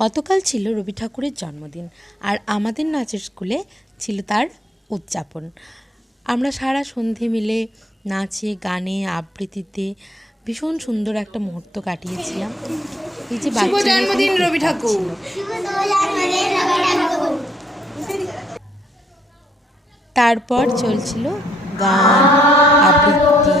গতকাল ছিল রবি ঠাকুরের জন্মদিন, আর আমাদের নাচের স্কুলে ছিল তার উদযাপন। আমরা সারা সন্ধে মিলে নাচে গানে আবৃত্তিতে ভীষণ সুন্দর একটা মুহূর্ত কাটিয়েছিলাম। এই যে জন্মদিন রবি ঠাকুর। তারপর চলছিল গান, আবৃত্তি,